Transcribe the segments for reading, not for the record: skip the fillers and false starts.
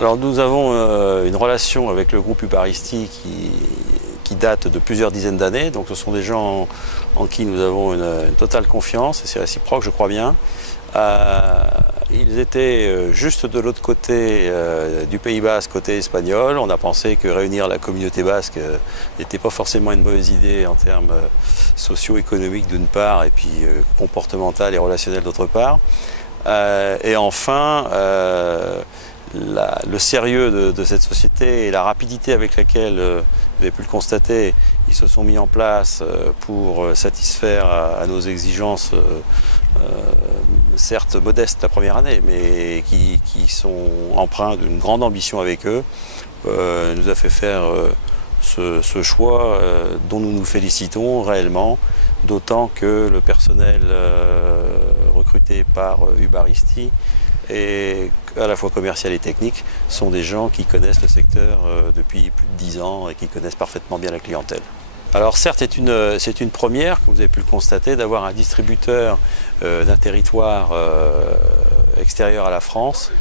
Alors nous avons une relation avec le groupe Hubaristi qui date de plusieurs dizaines d'années. Donc ce sont des gens en qui nous avons une totale confiance et c'est réciproque, je crois bien. Ils étaient juste de l'autre côté du Pays Basque, côté espagnol. On a pensé que réunir la communauté basque n'était pas forcément une mauvaise idée en termes socio-économiques d'une part et puis comportemental et relationnel d'autre part. Et enfin, le sérieux de cette société et la rapidité avec laquelle, vous avez pu le constater, ils se sont mis en place pour satisfaire à nos exigences, certes modestes la première année, mais qui sont empreints d'une grande ambition avec eux, nous a fait faire ce choix dont nous nous félicitons réellement, d'autant que le personnel recruté par Hubaristi et à la fois commercial et technique sont des gens qui connaissent le secteur depuis plus de 10 ans et qui connaissent parfaitement bien la clientèle. Alors certes, c'est une première, comme vous avez pu le constater, d'avoir un distributeur d'un territoire extérieur à la France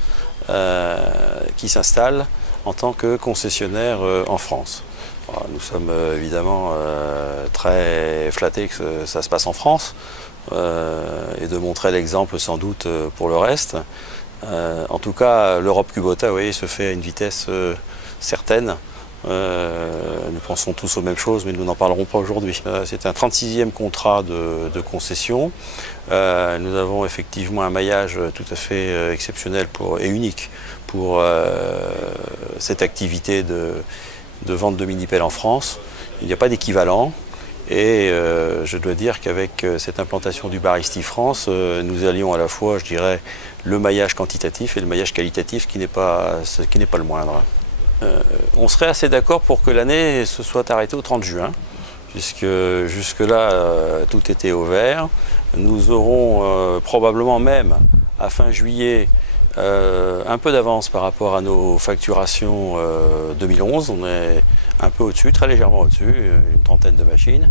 qui s'installe en tant que concessionnaire en France. Alors, nous sommes évidemment très flattés que ça se passe en France et de montrer l'exemple sans doute pour le reste. En tout cas, l'Europe Kubota, vous voyez, se fait à une vitesse certaine. Nous pensons tous aux mêmes choses, mais nous n'en parlerons pas aujourd'hui. C'est un 36e contrat de concession. Nous avons effectivement un maillage tout à fait exceptionnel et unique pour cette activité de vente de mini-pelles en France. Il n'y a pas d'équivalent. Et je dois dire qu'avec cette implantation d'Hubaristi France, nous allions à la fois, je dirais, le maillage quantitatif et le maillage qualitatif qui n'est pas le moindre. On serait assez d'accord pour que l'année se soit arrêtée au 30 juin, puisque jusque-là, tout était au vert. Nous aurons probablement même, à fin juillet, un peu d'avance par rapport à nos facturations 2011. On est un peu au-dessus, très légèrement au-dessus, une trentaine de machines.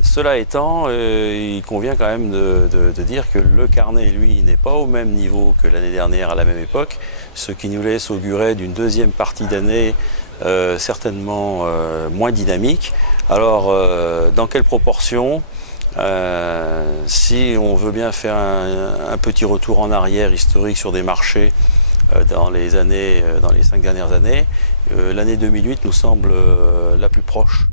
Cela étant, il convient quand même de dire que le carnet, lui, n'est pas au même niveau que l'année dernière à la même époque, ce qui nous laisse augurer d'une deuxième partie d'année certainement moins dynamique. Alors, dans quelle proportion? Si on veut bien faire un petit retour en arrière historique sur des marchés dans les 5 dernières années, l'année 2008 nous semble la plus proche